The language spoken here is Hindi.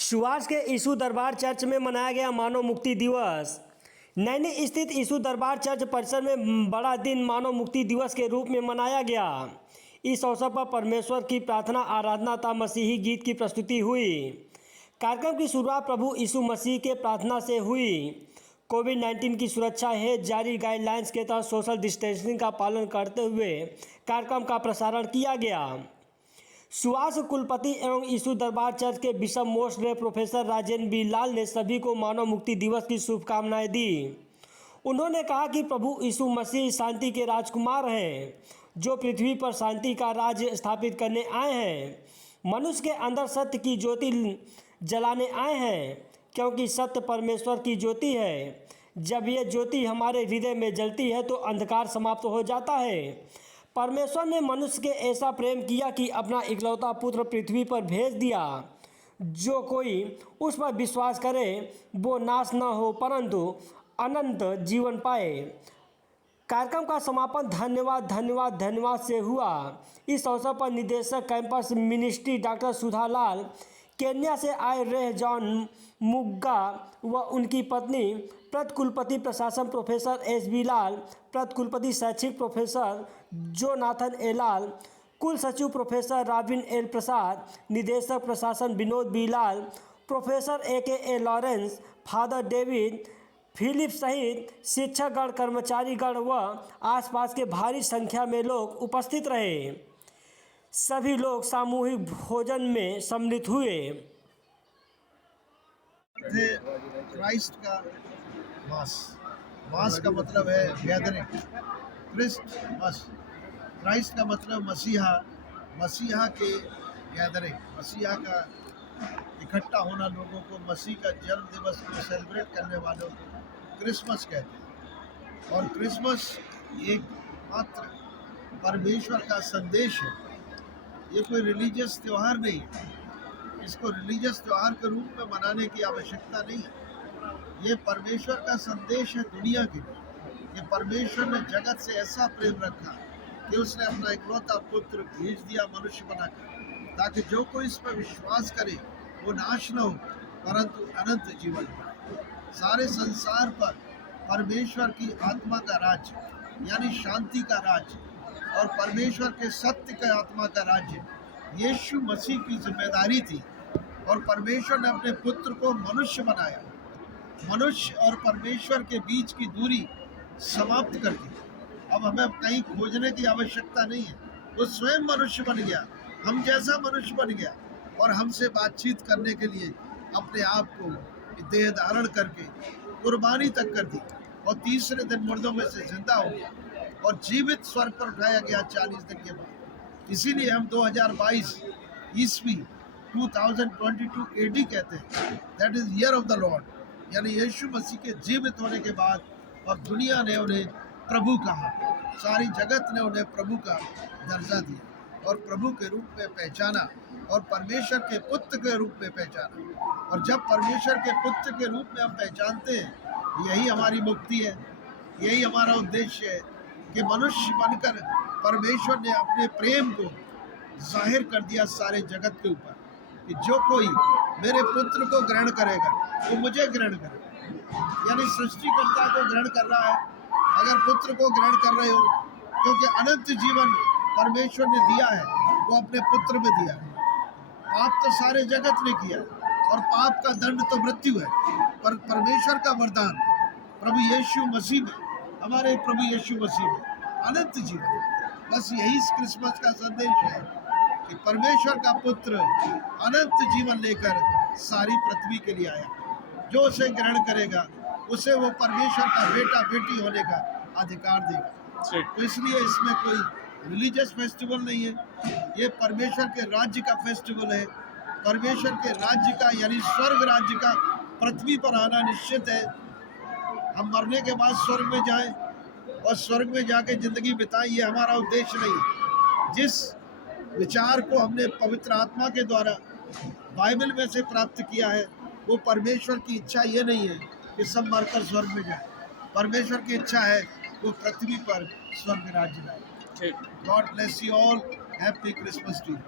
सुभाष के यीशु दरबार चर्च में मनाया गया मानव मुक्ति दिवस। नैनी स्थित यीशु दरबार चर्च परिसर में बड़ा दिन मानव मुक्ति दिवस के रूप में मनाया गया। इस अवसर पर परमेश्वर की प्रार्थना, आराधना तथा मसीही गीत की प्रस्तुति हुई। कार्यक्रम की शुरुआत प्रभु यीशु मसीह के प्रार्थना से हुई। कोविड-19 की सुरक्षा हेतु जारी गाइडलाइंस के तहत सोशल डिस्टेंसिंग का पालन करते हुए कार्यक्रम का प्रसारण किया गया। सुभाष कुलपति एवं यीशु दरबार चर्च के बिशप मोस्ट रेव प्रोफेसर राजेंद्र बी लाल ने सभी को मानव मुक्ति दिवस की शुभकामनाएं दी। उन्होंने कहा कि प्रभु यीशु मसीह शांति के राजकुमार हैं, जो पृथ्वी पर शांति का राज्य स्थापित करने आए हैं। मनुष्य के अंदर सत्य की ज्योति जलाने आए हैं, क्योंकि सत्य परमेश्वर की ज्योति है। जब यह ज्योति हमारे हृदय में जलती है तो अंधकार समाप्त हो जाता है। परमेश्वर ने मनुष्य के ऐसा प्रेम किया कि अपना इकलौता पुत्र पृथ्वी पर भेज दिया। जो कोई उस पर विश्वास करे वो नाश न हो परंतु अनंत जीवन पाए। कार्यक्रम का समापन धन्यवाद से हुआ। इस अवसर पर निदेशक कैंपस मिनिस्ट्री डॉक्टर सुधा लाल, केन्या से आए रेह जॉन मुग्गा व उनकी पत्नी, प्रत कुलपति प्रशासन प्रोफेसर एस.बी. लाल, प्रत कुलपति शैक्षिक प्रोफेसर जोनाथन ए. लाल, कुल सचिव प्रोफेसर राबिन एल. प्रसाद, निदेशक प्रशासन Vinod B. Lal, professor A. Lawrence, father David Philip सहित शिक्षकगण, कर्मचारीगण व आसपास के भारी संख्या में लोग उपस्थित रहे। सभी लोग सामूहिक भोजन में सम्मिलित हुए। क्राइस्ट का मास का मतलब है गैदरिंग। क्राइस्ट का मतलब मसीहा के गैदरिंग, मसीहा का इकट्ठा होना, लोगों को मसीह का जन्म दिवस को सेलिब्रेट करने वालों को क्रिसमस कहते हैं। और क्रिसमस एक मात्र परमेश्वर का संदेश है। ये कोई रिलीजियस त्यौहार नहीं है। इसको रिलीजियस त्यौहार के रूप में मनाने की आवश्यकता नहीं है। ये परमेश्वर का संदेश है दुनिया के लिए। ये परमेश्वर ने जगत से ऐसा प्रेम रखा कि उसने अपना इकलौता पुत्र भेज दिया मनुष्य बनाकर, ताकि जो कोई इस पर विश्वास करे वो नाश न हो परंतु अनंत जीवन पाए। सारे संसार पर परमेश्वर की आत्मा का राज्य यानी शांति का राज्य और परमेश्वर के सत्य के आत्मा का राज्य यीशु मसीह की जिम्मेदारी थी। और परमेश्वर ने अपने पुत्र को मनुष्य बनाया। मनुष्य और परमेश्वर के बीच की दूरी समाप्त कर दी। अब हमें कहीं खोजने की आवश्यकता नहीं है। वो स्वयं मनुष्य बन गया, हम जैसा मनुष्य बन गया और हमसे बातचीत करने के लिए अपने आप को देह धारण करके कुर्बानी तक कर दी। और तीसरे दिन मुर्दों में से जिंदा हो गया और जीवित स्वर्ग पर उठाया गया 40 दिन के बाद। इसीलिए हम 2022 ईस्वी 2022 AD कहते हैं, that is year of the Lord, यानी यीशु मसीह के जीवित होने के बाद। और दुनिया ने उन्हें प्रभु कहा, सारी जगत ने उन्हें प्रभु का दर्जा दिया और प्रभु के रूप में पहचाना और परमेश्वर के पुत्र के रूप में पहचाना। और जब परमेश्वर के पुत्र के रूप में हम पहचानते हैं, यही हमारी मुक्ति है, यही हमारा उद्देश्य है कि मनुष्य बनकर परमेश्वर ने अपने प्रेम को जाहिर कर दिया सारे जगत के ऊपर, कि जो कोई मेरे पुत्र को ग्रहण करेगा वो मुझे ग्रहण करेगा। यानी सृष्टिकर्ता को ग्रहण कर रहा है अगर पुत्र को ग्रहण कर रहे हो, क्योंकि अनंत जीवन परमेश्वर ने दिया है, वो अपने पुत्र में दिया है। पाप तो सारे जगत ने किया और पाप का दंड तो मृत्यु है, पर परमेश्वर का वरदान प्रभु यीशु मसीह में, हमारे प्रभु यीशु मसीह में अनंत जीवन। बस यही इस क्रिसमस का संदेश है कि परमेश्वर का पुत्र अनंत जीवन लेकर सारी पृथ्वी के लिए आया। जो उसे ग्रहण करेगा उसे वो परमेश्वर का बेटा बेटी होने का अधिकार देगा। तो इसलिए इसमें कोई रिलीजियस फेस्टिवल नहीं है, ये परमेश्वर के राज्य का फेस्टिवल है। परमेश्वर के राज्य का यानी स्वर्ग राज्य का पृथ्वी पर आना निश्चित है। हम मरने के बाद स्वर्ग में जाएं और स्वर्ग में जाके ज़िंदगी बिताएं, ये हमारा उद्देश्य नहीं है। जिस विचार को हमने पवित्र आत्मा के द्वारा बाइबल में से प्राप्त किया है, वो परमेश्वर की इच्छा ये नहीं है कि सब मरकर स्वर्ग में जाए। परमेश्वर की इच्छा है वो पृथ्वी पर स्वर्ग राज्य लाए। God bless you all. Happy Christmas to you.